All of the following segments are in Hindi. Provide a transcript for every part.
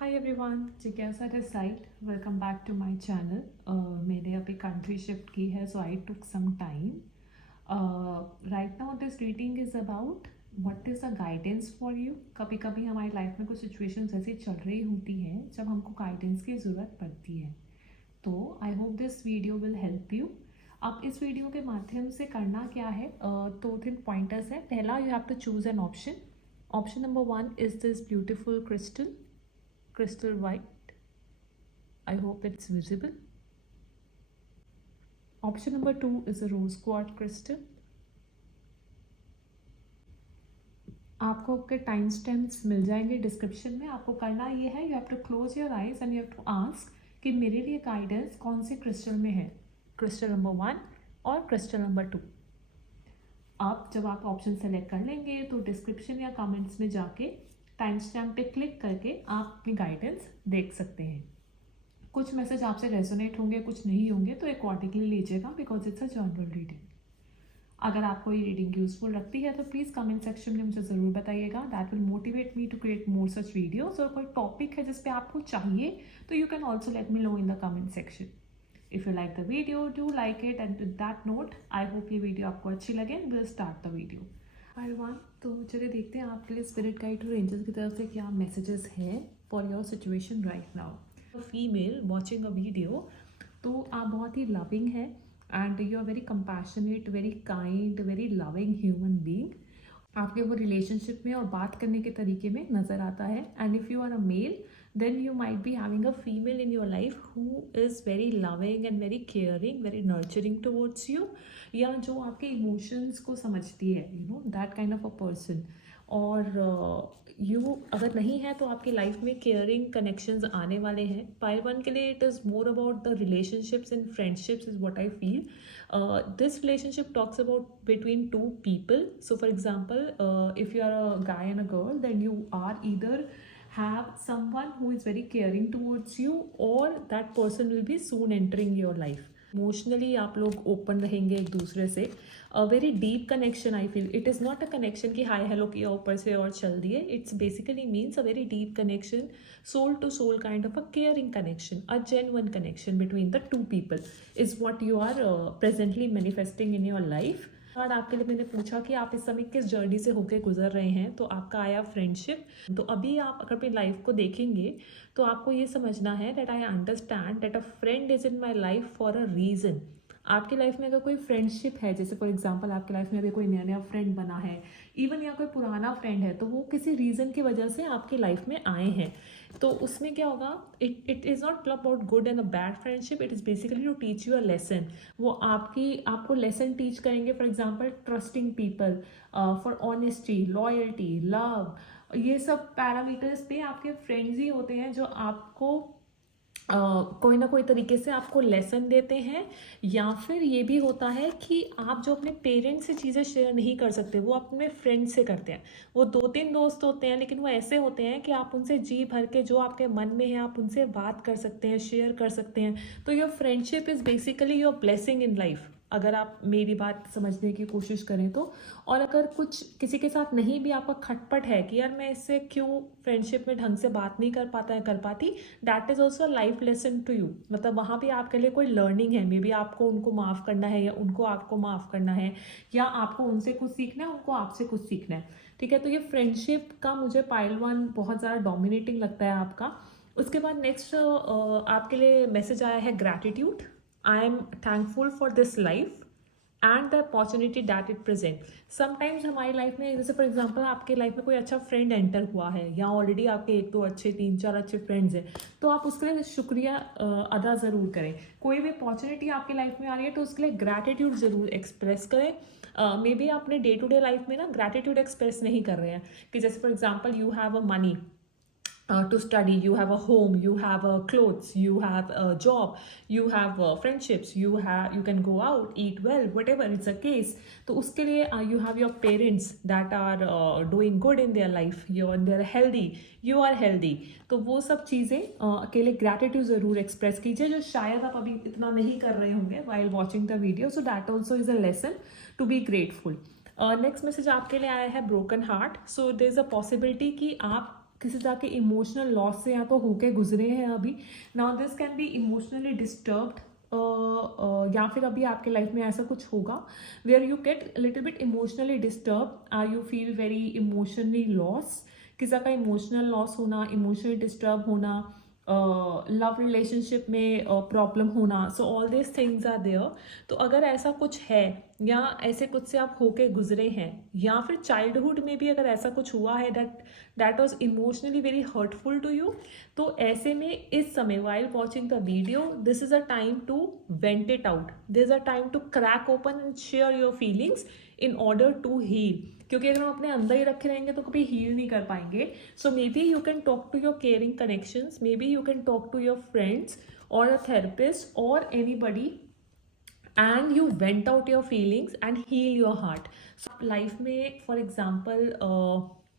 हाय एवरीवन, जिज्ञासा this side. Welcome back to my channel. मैंने अभी कंट्री शिफ्ट की है, so I took some time. Right now this reading is about what is a guidance for you. कभी कभी हमारी लाइफ में कुछ सिचुएशंस ऐसी चल रही होती हैं जब हमको गाइडेंस की ज़रूरत पड़ती है। तो I hope this video will help you. अब इस वीडियो के माध्यम से करना क्या है, दो तीन पॉइंटर्स है। पहला, you have to choose an option. Option number one is this beautiful crystal white. I hope it's visible. Option number 2 is a rose quartz crystal. आपको आपके टाइम स्टैम्प्स मिल जाएंगे डिस्क्रिप्शन में। आपको करना ये है, you have to close your eyes and you have to ask कि मेरे लिए गाइडेंस कौन से क्रिस्टल में है, क्रिस्टल नंबर 1 और क्रिस्टल नंबर 2। आप जब आप ऑप्शन सेलेक्ट कर लेंगे तो डिस्क्रिप्शन या कमेंट्स में जाके टाइम स्टैम्प पे क्लिक करके आप अपनी गाइडेंस देख सकते हैं। कुछ मैसेज आपसे रेजोनेट होंगे, कुछ नहीं होंगे, तो अकॉर्डिंगली लीजिएगा because it's a general reading. अगर आपको ये रीडिंग यूजफुल लगती है तो प्लीज़ कमेंट सेक्शन में मुझे ज़रूर बताइएगा। That will motivate me to create more such videos. और कोई टॉपिक है जिस पे आपको चाहिए तो you can also let me know in the comment section. If you like the video, do like it, and with that note I hope ये वीडियो आपको अच्छी लगे and will start the video. Everyone, तो चलिए देखते हैं आपके लिए स्पिरिट गाइड और एंजल्स की तरफ से क्या मैसेजेस हैं for your situation right now. Female watching a video, तो आप बहुत ही लविंग है and you are very compassionate, very kind, very loving human being. आपके वो रिलेशनशिप में और बात करने के तरीके में नज़र आता है। And if you are a male, then you might be having a female in your life who is very loving and very caring, very nurturing towards you, या जो आपके इमोशंस को समझती है, you know that kind of a person. और यू अगर नहीं है तो आपकी लाइफ में केयरिंग कनेक्शंस आने वाले हैं। पाइल वन के लिए it is more about the relationships and friendships is what I feel. This relationship talks about between two people. So for example, if you are a guy and a girl, then you are either have someone who is very caring towards you or that person will be soon entering your life. Emotionally आप लोग ओपन रहेंगे एक दूसरे से। A very deep connection I feel. It is not a connection कि हाय हेलो किया ऊपर से और चल दिए। It's basically means a very deep connection, soul to soul kind of a caring connection, a genuine connection between the two people is what you are presently manifesting in your life. और आपके लिए मैंने पूछा कि आप इस समय किस जर्नी से होकर गुजर रहे हैं, तो आपका आया फ्रेंडशिप। तो अभी आप अगर अपनी लाइफ को देखेंगे तो आपको ये समझना है that I understand that a friend is in my life for a reason. आपकी लाइफ में अगर कोई फ्रेंडशिप है, जैसे फॉर एग्जांपल आपकी लाइफ में अभी कोई नया नया फ्रेंड बना है, इवन या कोई पुराना फ्रेंड है, तो वो किसी रीज़न की वजह से आपकी लाइफ में आए हैं। तो उसमें क्या होगा, it is not about good and a bad friendship, it is basically to teach you a lesson. वो आपको लेसन टीच करेंगे। For example trusting people, for honesty, loyalty, love, ये सब पैरामीटर्स पे आपके फ्रेंड्स ही होते हैं जो आपको कोई ना कोई तरीके से आपको लेसन देते हैं। या फिर ये भी होता है कि आप जो अपने पेरेंट्स से चीज़ें शेयर नहीं कर सकते वो अपने फ्रेंड्स से करते हैं। वो दो तीन दोस्त होते हैं लेकिन वो ऐसे होते हैं कि आप उनसे जी भर के जो आपके मन में है आप उनसे बात कर सकते हैं, शेयर कर सकते हैं। तो your friendship is basically your blessing in life, अगर आप मेरी बात समझने की कोशिश करें तो। और अगर कुछ किसी के साथ नहीं भी आपका खटपट है कि यार मैं इससे क्यों फ्रेंडशिप में ढंग से बात नहीं कर पाता है, कर पाती, that is also life lesson to you. मतलब वहाँ भी आपके लिए कोई लर्निंग है। मे बी आपको उनको माफ़ करना है या उनको आपको माफ़ करना है, या आपको उनसे कुछ सीखना है, उनको आपसे कुछ सीखना है। ठीक है, तो ये फ्रेंडशिप का मुझे पाइल वन बहुत ज़्यादा डोमिनेटिंग लगता है आपका। उसके बाद नेक्स्ट आपके लिए मैसेज आया है gratitude. I am thankful for this life and the opportunity that it present. Sometimes हमारी लाइफ में, जैसे फॉर एग्जांपल आपके लाइफ में कोई अच्छा फ्रेंड एंटर हुआ है या ऑलरेडी आपके एक दो अच्छे, तीन चार अच्छे फ्रेंड्स हैं, तो आप उसके लिए शुक्रिया अदा ज़रूर करें। कोई भी अपॉर्चुनिटी आपकी लाइफ में आ रही है तो उसके लिए ग्रैटिट्यूड ज़रूर एक्सप्रेस करें। मे बी अपने डे टू डे लाइफ में ना ग्रैटिट्यूड एक्सप्रेस नहीं कर रहे हैं, कि जैसे for example you have a money to study, you have a home, you have clothes, you have a job, you have friendships, you can go out, eat well, whatever it's a case. तो उसके लिए you have your parents that are doing good in their life, they're healthy, you are healthy. तो वो सब चीज़ें के लिए ग्रैटिट्यूड ज़रूर एक्सप्रेस कीजिए, जो शायद आप अभी इतना नहीं कर रहे होंगे while watching the video. So that also is a lesson to be grateful. Next message आपके लिए आया है broken heart. So there is a possibility कि आप किसी तरह के इमोशनल लॉस से या तो होके गुजरे हैं अभी. Now this can be emotionally disturbed, या फिर अभी आपके लाइफ में ऐसा कुछ होगा where you get little bit emotionally disturb, are you feel very emotionally loss. किसी का इमोशनल लॉस होना, इमोशनली डिस्टर्ब होना, लव रिलेशनशिप में प्रॉब्लम होना, so all this things are there. तो अगर ऐसा कुछ है या ऐसे कुछ से आप होके गुजरे हैं, या फिर चाइल्डहुड में भी अगर ऐसा कुछ हुआ है that was emotionally very hurtful to you, तो ऐसे में इस समय while watching the video this is a time to vent it out, this is a time to crack open and share your feelings in order to heal. क्योंकि अगर हम अपने अंदर ही रखे रहेंगे तो कभी हील नहीं कर पाएंगे. So maybe you can talk to your caring connections, maybe you can talk to your friends और अ थेरेपिस्ट और anybody, and you vent out your feelings and heal your heart. So life में फॉर एग्जाम्पल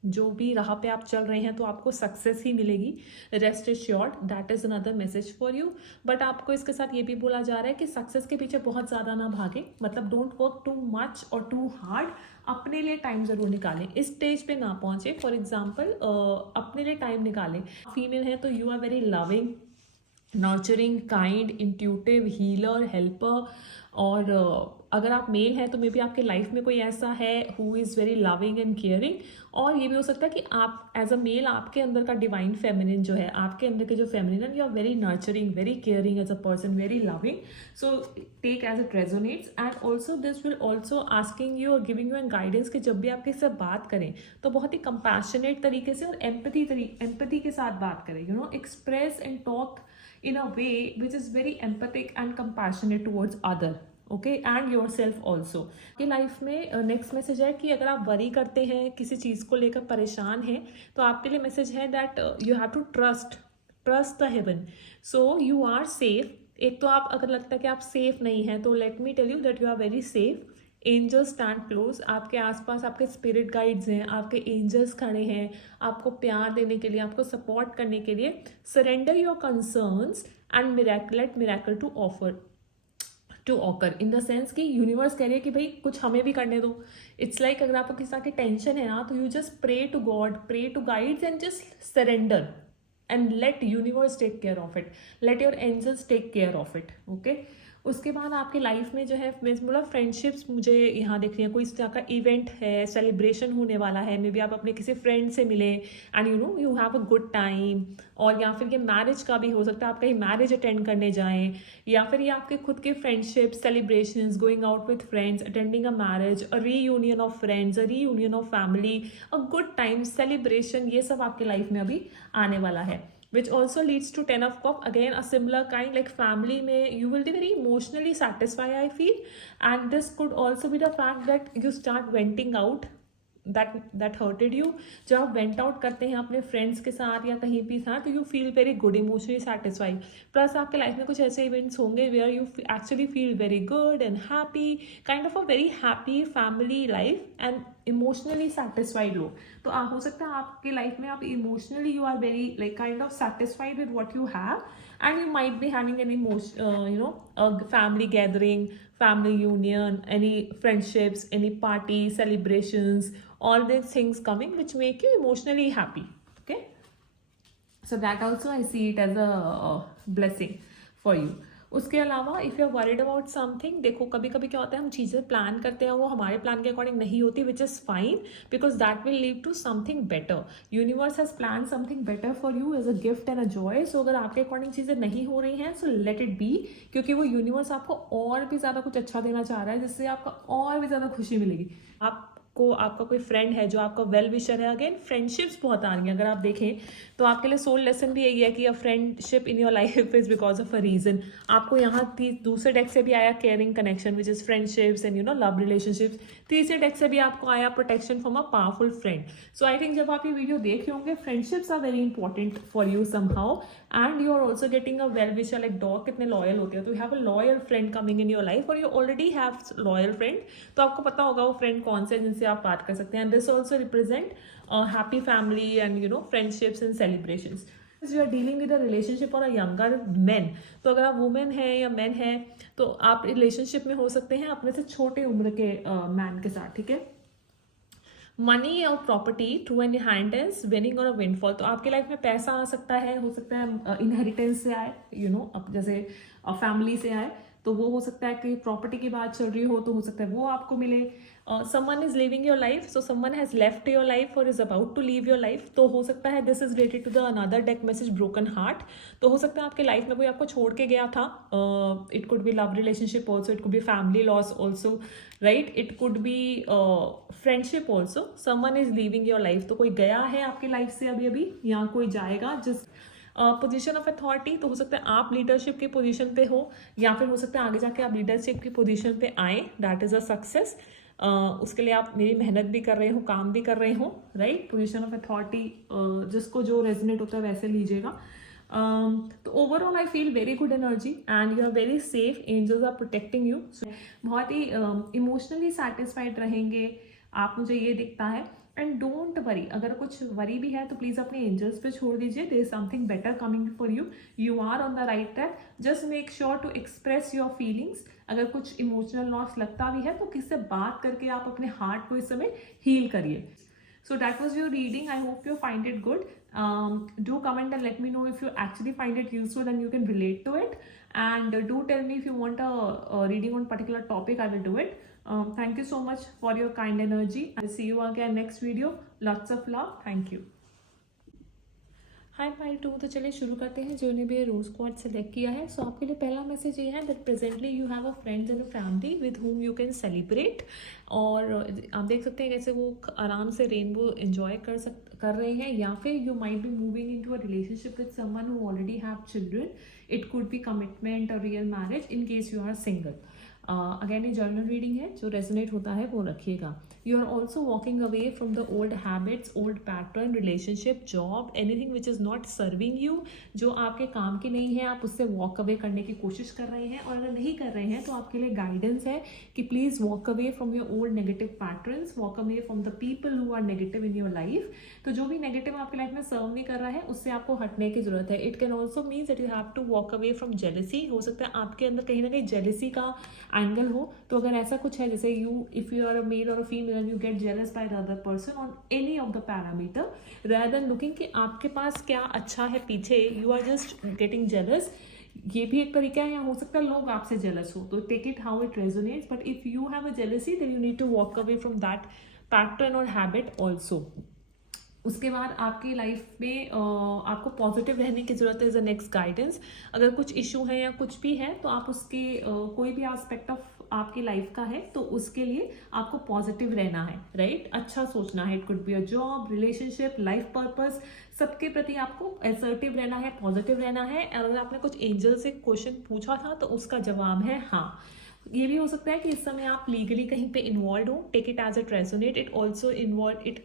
जो भी राह पे आप चल रहे हैं तो आपको सक्सेस ही मिलेगी, rest assured, that is another message for you. But आपको इसके साथ ये भी बोला जा रहा है कि सक्सेस के पीछे बहुत ज़्यादा ना भागे, मतलब डोंट वर्क टू मच और टू हार्ड. अपने लिए टाइम ज़रूर निकालें, इस स्टेज पे ना पहुँचे. फॉर एग्जाम्पल अपने लिए टाइम निकालें. फीमेल है तो you are very loving, nurturing, kind, intuitive, healer, helper. और अगर आप मेल हैं तो मे बी आपके लाइफ में कोई ऐसा है who is very loving and caring. और ये भी हो सकता है कि आप एज अ मेल, आपके अंदर का डिवाइन फेमिनिन जो है, आपके अंदर के जो फेमिनिन है, you are very nurturing, very caring as a person, very loving. So take as it resonates. And also this will also asking you और गिविंग यू एन गाइडेंस कि जब भी आप किसी से बात करें तो बहुत ही कंपैशनेट तरीके से और एम्पैथी के साथ बात करें. You know, express and talk in a way which is very empathic and compassionate towards other, okay, and yourself also. कि लाइफ में नेक्स्ट मैसेज है कि अगर आप वरी करते हैं, किसी चीज़ को लेकर परेशान हैं, तो आपके लिए मैसेज है that you have to trust the heaven. So you are safe. एक तो आप अगर लगता है कि आप सेफ नहीं हैं तो let me tell you that you are very safe. Angels stand close, आपके आसपास आपके स्पिरिट गाइड्स हैं, आपके एंजल्स खड़े हैं आपको प्यार देने के लिए, आपको सपोर्ट करने के लिए. Surrender your concerns and let miracle to occur. In the sense कि यूनिवर्स कह रही है कि भाई कुछ हमें भी करने दो. इट्स लाइक अगर आपको किसी की टेंशन है ना, तो you just pray to God, pray to guides and just surrender and let universe take care of it, let your angels take care of it. Okay. उसके बाद आपकी लाइफ में जो है बोला फ्रेंडशिप्स मुझे यहाँ दिख रही है. कोई इस तरह का इवेंट है, सेलिब्रेशन होने वाला है, मे बी आप अपने किसी फ्रेंड से मिले and you know you have a good time. और या फिर ये मैरिज का भी हो सकता है, आप कहीं मैरिज अटेंड करने जाएं, या फिर ये आपके खुद के friendship celebrations, going out with friends, attending a marriage, a reunion of friends, a reunion of family, a good time, celebration, ये सब आपकी लाइफ में अभी आने वाला है. Which also leads to 10 of cup, again a similar kind, like family में you will be very emotionally satisfied I feel. And this could also be the fact that you start venting out that hurted you. जब आप वेंट आउट करते हैं अपने फ्रेंड्स के साथ या कहीं भी साथ, तो you feel very good, emotionally satisfied. Plus आपके लाइफ में कुछ ऐसे इवेंट्स होंगे where you actually feel very good and happy, kind of a very happy family life and emotionally satisfied हो. तो हो सकता है आपकी लाइफ में आप emotionally you are very like kind of satisfied with what you have, and you might be having any a family gathering, family union, any friendships, any party celebrations, all these things coming which make you emotionally happy. Okay, so that also I see it as a blessing for you. उसके अलावा if you are worried about something, देखो कभी कभी क्या होता है हम चीज़ें प्लान करते हैं वो हमारे प्लान के अकॉर्डिंग नहीं होती, which is fine because that will lead to something better. Universe has plan something better for you as a gift and a joy. So अगर आपके अकॉर्डिंग चीज़ें नहीं हो रही हैं, सो लेट इट बी, क्योंकि वो यूनिवर्स आपको और भी ज़्यादा कुछ अच्छा देना चाह रहा है जिससे आपका और भी ज़्यादा खुशी मिलेगी. आपका कोई फ्रेंड है जो आपका वेल विशर है, अगेन फ्रेंडशिप्स बहुत आ रही हैं. अगर आप देखें तो आपके लिए सोल लेसन भी यही है कि a friendship in your life is because of a reason. आपको यहाँ दूसरे डेक से भी आया caring connection which is friendships and love relationships. तीसरे डेक से भी आपको आया protection from a powerful friend. So I think जब आप ये वीडियो देख रहे होंगे, friendships are very important for you somehow, and you are also getting a well wisher. Like dog कितने लॉयल होते हैं, तो you have a loyal friend coming in your life, और you already have loyal friend. तो आपको पता होगा वो फ्रेंड कौन से जिनसे आप बात कर सकते हैं. And this also represent happy family and friendships and celebrations. You are dealing with a relationship और अ यंगर मैन, तो अगर आप वुमेन हैं या मैन हैं तो आप रिलेशनशिप में हो सकते हैं अपने से छोटे उम्र के मैन के साथ. ठीक है. मनी और प्रॉपर्टी थ्रू एन हैंडेंस विनिंग और विंडफॉल। तो आपके लाइफ में पैसा आ सकता है, हो सकता है इनहेरिटेंस से आए, अब जैसे फैमिली से आए, तो वो हो सकता है कि प्रॉपर्टी की बात चल रही हो तो हो सकता है वो आपको मिले। Someone is living your life, so someone has left your life और is about to leave your life. तो हो सकता है this is related to the another deck message broken heart. तो हो सकता है आपके लाइफ में कोई आपको छोड़ के गया था। It could B love relationship also, it could B family loss also, right, it could B friendship also. Someone is living your life, तो कोई गया है आपके लाइफ से अभी अभी, या कोई जाएगा। जिस पोजीशन ऑफ अथॉरिटी, तो हो सकता है आप लीडरशिप की पोजीशन पे हो, या फिर हो सकता है आगे जाके आप लीडरशिप की पोजीशन पे आए, दैट इज अ सक्सेस। उसके लिए आप मेरी मेहनत भी कर रहे हो, काम भी कर रहे हो, राइट। पोजीशन ऑफ अथॉरिटी जिसको जो रेजोनेट होता है वैसे लीजिएगा। तो overall I feel very good energy and you are very safe, angels are protecting you. बहुत ही इमोशनली सेटिस्फाइड रहेंगे आप, मुझे ये दिखता है। एंड डोंट वरी, अगर कुछ वरी भी है तो प्लीज़ अपने एंजल्स पे छोड़ दीजिए। There is something better coming for you, you are on the right track. Just make sure to express your feelings. अगर कुछ इमोशनल लॉस लगता भी है तो किससे बात करके आप अपने हार्ट को इस समय हील करिए। So that was your reading. I hope you find it good. Do comment and let me know if you actually find it useful and you can relate to it. And do tell me if you want a reading on particular topic. I will do it. Thank you so much for your kind energy. I'll see you again next video. Lots of love. Thank you. Hi pile two, तो चलिए शुरू करते हैं। जिन्होंने भी रोज क्वार्ट सेलेक्ट किया है, सो आपके लिए पहला मैसेज ये है that presently you have a friends and a family with whom you can celebrate. और आप देख सकते हैं कैसे वो आराम से रेनबो एंजॉय कर रहे हैं, या फिर you might be moving into a relationship with someone who already have children. It could be commitment और real marriage in case you are single. Again ये जर्नल रीडिंग है, जो रेजोनेट होता है वो रखिएगा। You are also walking away from the old habits, old pattern, relationship, job, anything which is not serving you, जो आपके काम की नहीं है, आप उससे वॉक अवे करने की कोशिश कर रहे हैं। और अगर नहीं कर रहे हैं तो आपके लिए गाइडेंस है कि please walk away from your old negative patterns, walk away from the people who are negative in your life. तो जो भी नेगेटिव आपकी लाइफ में सर्व नहीं कर रहा है उससे आपको हटने की जरूरत है। It can also means that you have to walk away from jealousy. हो सकता है आपके अंदर कहीं ना कहीं जेलसी का एंगल हो, तो अगर ऐसा कुछ है, जैसे if you are a male और a female and you get jealous by the other person on any of the parameter, rather than looking कि आपके पास क्या अच्छा है पीछे, you are just getting jealous. ये भी एक तरीका है, या हो सकता है लोग आपसे जेलस हो, तो take it how it resonates. But if you have a jealousy then you need to walk away from that pattern और हैबिट ऑल्सो। उसके बाद आपकी लाइफ में आपको पॉजिटिव रहने की ज़रूरत है, इज़ अ नेक्स्ट गाइडेंस। अगर कुछ इशू है या कुछ भी है तो आप उसके कोई भी एस्पेक्ट ऑफ आपकी लाइफ का है तो उसके लिए आपको पॉजिटिव रहना है, राइट। अच्छा सोचना है। It could be a job, relationship, life purpose, सबके प्रति आपको असर्टिव रहना है, पॉजिटिव रहना है। अगर आपने कुछ एंजल से क्वेश्चन पूछा था तो उसका जवाब है हाँ। ये भी हो सकता है कि इस समय आप लीगली कहीं पे इन्वॉल्व हो, take it as it resonate. It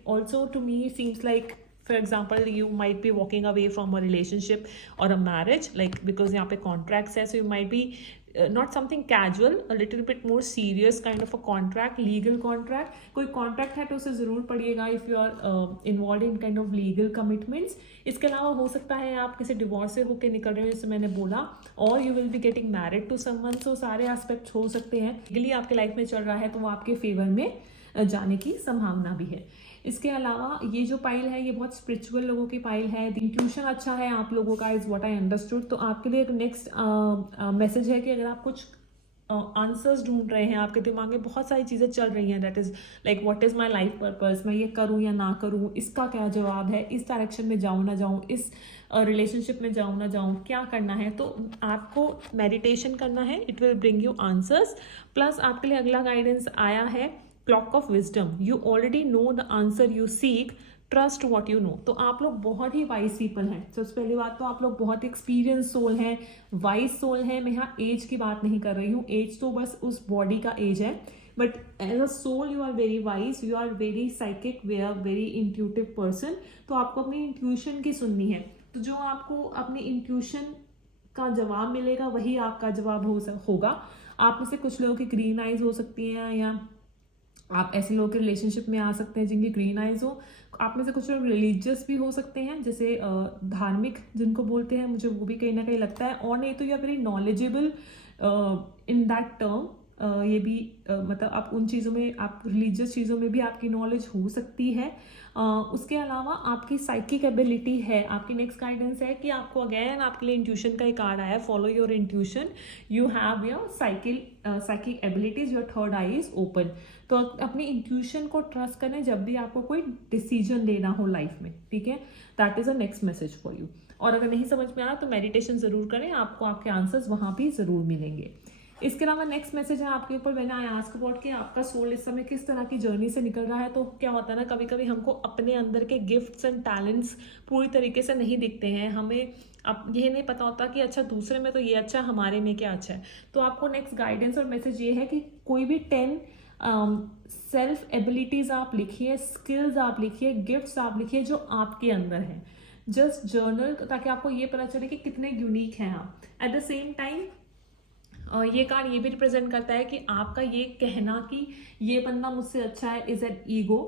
also to me seems like, for example, you might be walking away from a relationship और अ मैरिज, लाइक बिकॉज यहाँ पे कॉन्ट्रैक्ट्स है, so you might be not something casual, a little bit more serious kind of a contract, legal contract। कोई contract है तो उसे ज़रूर पढ़िएगा if you are involved in kind of legal commitments। इसके अलावा हो सकता है आप किसी डिवोर्स से होकर निकल रहे हो, जैसे मैंने बोला, और you will be getting married to someone। so सारे एस्पेक्ट्स हो सकते हैं। लीगली आपके लाइफ में चल रहा है तो वो आपके फेवर में जाने की संभावना भी है। इसके अलावा ये जो पाइल है ये बहुत स्पिरिचुअल लोगों की पाइल है। इंट्यूशन अच्छा है आप लोगों का, इज़ व्हाट आई अंडरस्टूड। तो आपके लिए एक नेक्स्ट मैसेज है कि अगर आप कुछ आंसर्स ढूंढ रहे हैं, आपके दिमाग में बहुत सारी चीज़ें चल रही हैं, that is like what is my life purpose, मैं ये करूँ या ना करूँ, इसका क्या जवाब है, इस डायरेक्शन में जाऊँ ना जाऊँ, इस रिलेशनशिप में जाऊँ ना जाऊँ, क्या करना है, तो आपको मेडिटेशन करना है। It will bring you answers. Plus आपके लिए अगला गाइडेंस आया है clock of wisdom. You already know the answer you seek, trust what you know. तो आप लोग बहुत ही वाइज पीपल हैं। सबसे पहली बात तो आप लोग बहुत एक्सपीरियंस सोल हैं, वाइज सोल हैं। मैं यहाँ एज की बात नहीं कर रही हूँ, एज तो बस उस बॉडी का एज है, but as a soul you are very wise, you are very psychic, we are very intuitive person. तो आपको अपनी इंट्यूशन की सुननी है। तो जो आपको अपनी इंट्यूशन का जवाब मिलेगा वही आपका जवाब होगा। आप में से कुछ लोगों की ग्रीन आइज हो सकती हैं, या आप ऐसे लोगों के रिलेशनशिप में आ सकते हैं जिनकी ग्रीन आइज हो। आप में से कुछ लोग रिलीजियस भी हो सकते हैं, जैसे धार्मिक जिनको बोलते हैं, मुझे वो भी कहीं ना कहीं लगता है। और नहीं तो you are very knowledgeable in that term, ये भी मतलब आप उन चीज़ों में, आप रिलीजियस चीज़ों में भी आपकी नॉलेज हो सकती है। उसके अलावा आपकी साइकिक एबिलिटी है। आपकी नेक्स्ट गाइडेंस है कि आपको अगेन आपके लिए इंट्यूशन का एक कार्ड आया है, follow your intuition, you have your psychic abilities, your third I is open. तो अपनी इंट्यूशन को ट्रस्ट करें जब भी आपको कोई डिसीजन लेना हो लाइफ में, ठीक है। That is a next message for you. और अगर नहीं समझ में आया तो मेडिटेशन जरूर करें, आपको आपके आंसर्स वहां भी जरूर मिलेंगे। इसके अलावा नेक्स्ट मैसेज है आपके ऊपर, व्हेन आई आस्क अबाउट कि आपका सोल इस समय किस तरह की जर्नी से निकल रहा है। तो क्या होता है ना, कभी कभी हमको अपने अंदर के गिफ्ट्स एंड टैलेंट्स पूरी तरीके से नहीं दिखते हैं, हमें अब ये नहीं पता होता कि अच्छा दूसरे में तो ये अच्छा, हमारे में क्या अच्छा है। तो आपको नेक्स्ट गाइडेंस और मैसेज ये है कि कोई भी 10 सेल्फ एबिलिटीज आप लिखिए, स्किल्स आप लिखिए, गिफ्ट्स आप लिखिए जो आपके अंदर हैं। जस्ट जर्नल, ताकि आपको ये पता चले कि कितने यूनिक हैं आप। एट द सेम टाइम ये कार्ड ये भी रिप्रेजेंट करता है कि आपका ये कहना कि ये बंदा मुझसे अच्छा है इज एन ईगो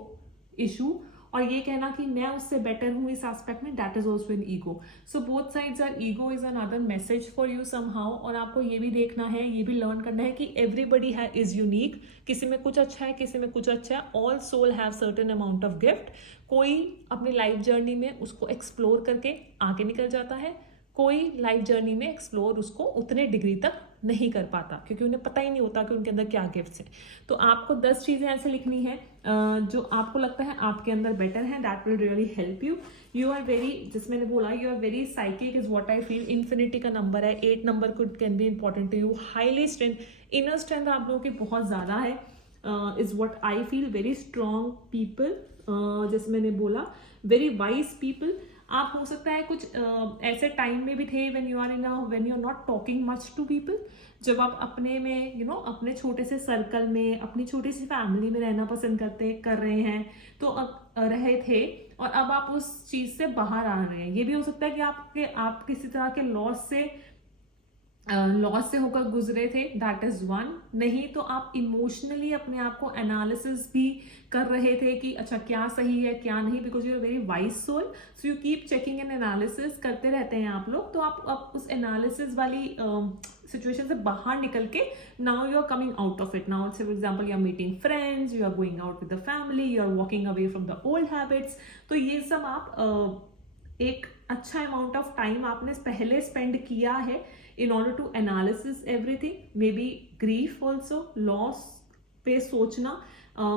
इशू, और ये कहना कि मैं उससे बेटर हूँ इस एस्पेक्ट में, that is also an ego. So both sides are, ego is another message for you somehow. और आपको ये भी देखना है, ये भी लर्न करना है कि एवरीबडी है इज यूनिक, किसी में कुछ अच्छा है, किसी में कुछ अच्छा है। All soul have certain amount of gift. कोई अपनी लाइफ जर्नी में उसको एक्सप्लोर करके आगे निकल जाता है, कोई लाइफ जर्नी में एक्सप्लोर उसको उतने डिग्री तक नहीं कर पाता, क्योंकि उन्हें पता ही नहीं होता कि उनके अंदर क्या गिफ्ट्स हैं। तो आपको 10 चीज़ें ऐसे लिखनी है जो आपको लगता है आपके अंदर बेटर है, that will really help you. You are very, जिस मैंने बोला, you are very psychic is what I feel. Infinity का नंबर है, 8 number could can be important to you. Highly strength, inner strength आप लोगों की बहुत ज़्यादा है, is what I feel. Very strong people, जैसे मैंने बोला, वेरी वाइज पीपल। आप हो सकता है कुछ ऐसे टाइम में भी थे when you are not talking much to people, जब आप अपने में अपने छोटे से सर्कल में, अपनी छोटी सी फैमिली में रहना पसंद कर रहे हैं, तो अब रहे थे, और अब आप उस चीज से बाहर आ रहे हैं। ये भी हो सकता है कि आप किसी तरह के लॉस से होकर गुजरे थे, दैट इज वन। नहीं तो आप इमोशनली अपने आप को एनालिसिस भी कर रहे थे कि अच्छा क्या सही है क्या नहीं, because you are very wise soul, so you keep checking and analysis करते रहते हैं आप लोग। तो आप उस एनालिसिस वाली सिचुएशन से बाहर निकल के now you are coming out of it. Now for example you are meeting friends, you are going out with the family, you are walking away from the old habits. तो ये सब आप एक अच्छा अमाउंट ऑफ टाइम आपने पहले स्पेंड किया है in order to analysis everything, maybe grief also, loss पे सोचना,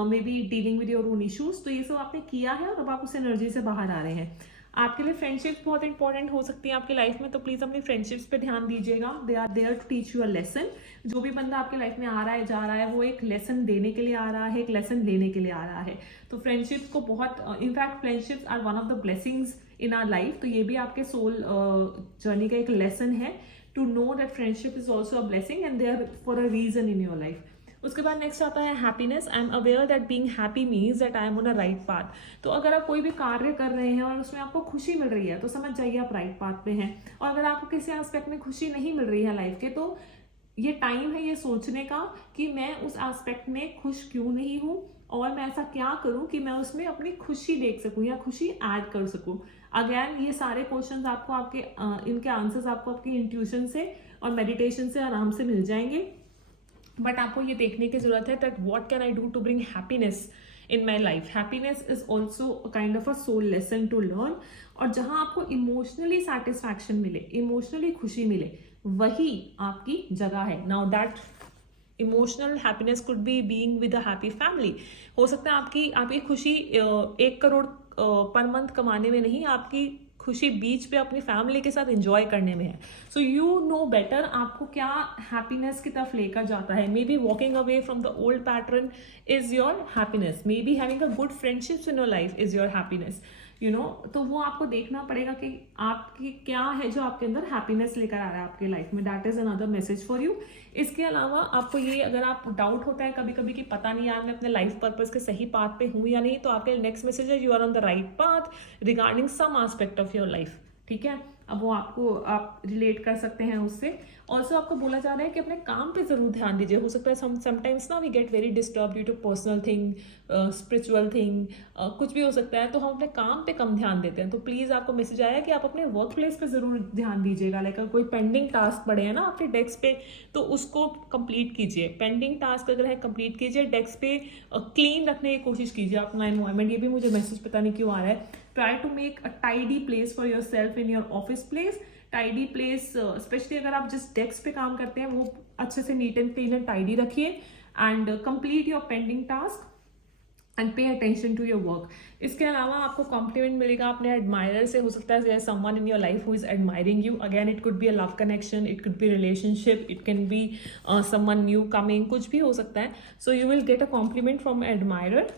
maybe dealing with your own issues। तो ये सब आपने किया है और अब आप उस एनर्जी से बाहर आ रहे हैं। आपके लिए फ्रेंडशिप्स बहुत इंपॉर्टेंट हो सकती है आपकी लाइफ में, तो प्लीज अपनी फ्रेंडशिप्स पे ध्यान दीजिएगा। They are there to teach you a lesson. जो भी बंदा आपके लाइफ में आ रहा है जा रहा है, वो एक लेसन देने के लिए आ रहा है, एक लेसन लेने के लिए आ रहा है। तो फ्रेंडशिप्स को बहुत, in fact friendships are one of the blessings in our life. तो ये भी आपके सोल जर्नी का एक लेसन है, to know that friendship is also a blessing and they are for a reason in your life। उसके बाद नेक्स्ट आता है happiness. I am aware that being happy means that I am on a right path. तो अगर आप कोई भी कार्य कर रहे हैं और उसमें आपको खुशी मिल रही है तो समझ जाइए आप राइट पाथ पे हैं। और अगर आपको किसी एस्पेक्ट में खुशी नहीं मिल रही है लाइफ के, तो ये टाइम है ये सोचने का कि मैं उस एस्पेक्ट में खुश क्यों नहीं हूँ और मैं ऐसा क्या करूँ कि मैं उसमें अपनी खुशी देख सकूँ या खुशी ऐड कर सकूँ। अगेन ये सारे क्वेश्चंस आपको इनके आंसर्स आपको आपकी इंट्यूशन से और मेडिटेशन से आराम से मिल जाएंगे। बट आपको ये देखने की जरूरत है that what can I do to bring happiness in my life. Happiness is also kind of a soul lesson to learn. और जहां आपको इमोशनली सेटिस्फैक्शन मिले, इमोशनली खुशी मिले, वही आपकी जगह है। Now that emotional happiness could be being with a happy family. हो सकता है आपकी खुशी 1 करोड़ पर मंथ कमाने में नहीं, आपकी खुशी बीच पे अपनी फैमिली के साथ एंजॉय करने में है। सो यू नो बेटर आपको क्या हैप्पीनेस की तरफ लेकर जाता है। May be walking away from the old pattern is your happiness, may be having a good friendships in your life is your happiness, तो वो आपको देखना पड़ेगा कि आपकी क्या है जो आपके अंदर हैप्पीनेस लेकर आ रहा है आपके लाइफ में। That is another message for you. इसके अलावा आपको ये, अगर आप डाउट होता है कभी कभी कि पता नहीं यार मैं अपने लाइफ पर्पस के सही पाथ पे हूँ या नहीं, तो आपके नेक्स्ट मैसेज है you are on the right path regarding some aspect of your life. ठीक है, अब वो आपको आप रिलेट कर सकते हैं उससे। ऑल्सो आपको बोला जा रहा है कि अपने काम पे ज़रूर ध्यान दीजिए। हो सकता है समटाइम्स ना we get very disturb due to personal thing, spiritual thing, कुछ भी हो सकता है, तो हम अपने काम पे कम ध्यान देते हैं। तो प्लीज़ आपको मैसेज आया कि आप अपने वर्क प्लेस पे ज़रूर ध्यान दीजिएगा। लाइक कोई पेंडिंग टास्क पड़े हैं ना आपके डेस्क पे, तो उसको कंप्लीट कीजिए। पेंडिंग टास्क अगर है कंप्लीट कीजिए। डेस्क पे क्लीन रखने की कोशिश कीजिए अपना एनवायरमेंट। ये भी मुझे मैसेज पता नहीं क्यों आ रहा है। Try to make a tidy place for yourself in your office place. Tidy place specially अगर आप जिस डेस्क पे काम करते हैं वो अच्छे से neat and clean and tidy रखिए। And complete your pending task and pay attention to your work. इसके अलावा आपको कॉम्प्लीमेंट मिलेगा अपने एडमायरर से। हो सकता है someone in your life who is admiring you. Again it could be a love connection, it could B relationship, it can be someone new coming, कुछ भी हो सकता है। So you will get a compliment from admirer.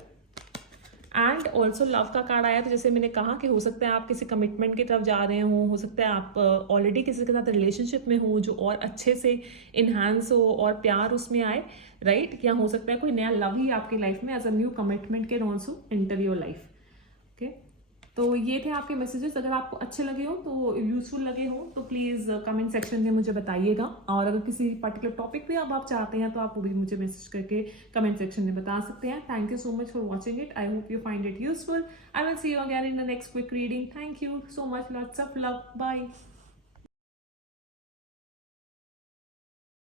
And also love का कार्ड आया, तो जैसे मैंने कहा कि हो सकता है आप किसी कमिटमेंट की तरफ जा रहे हो सकता है आप ऑलरेडी किसी के साथ रिलेशनशिप में हो जो और अच्छे से इन्हांस हो और प्यार उसमें आए, राइट। या हो सकता है कोई नया लव ही आपकी लाइफ में as a new commitment can also enter your life. Okay, तो ये थे आपके मैसेजेस। अगर आपको अच्छे लगे हो तो यूजफुल लगे हो तो प्लीज़ कमेंट सेक्शन में मुझे बताइएगा। और अगर किसी पर्टिकुलर टॉपिक पे अब आप चाहते हैं तो आप वो भी मुझे मैसेज करके कमेंट सेक्शन में बता सकते हैं। Thank you so much for watching it. I hope you find it useful. I will see you again in the next quick reading. Thank you so much, lots of love, bye.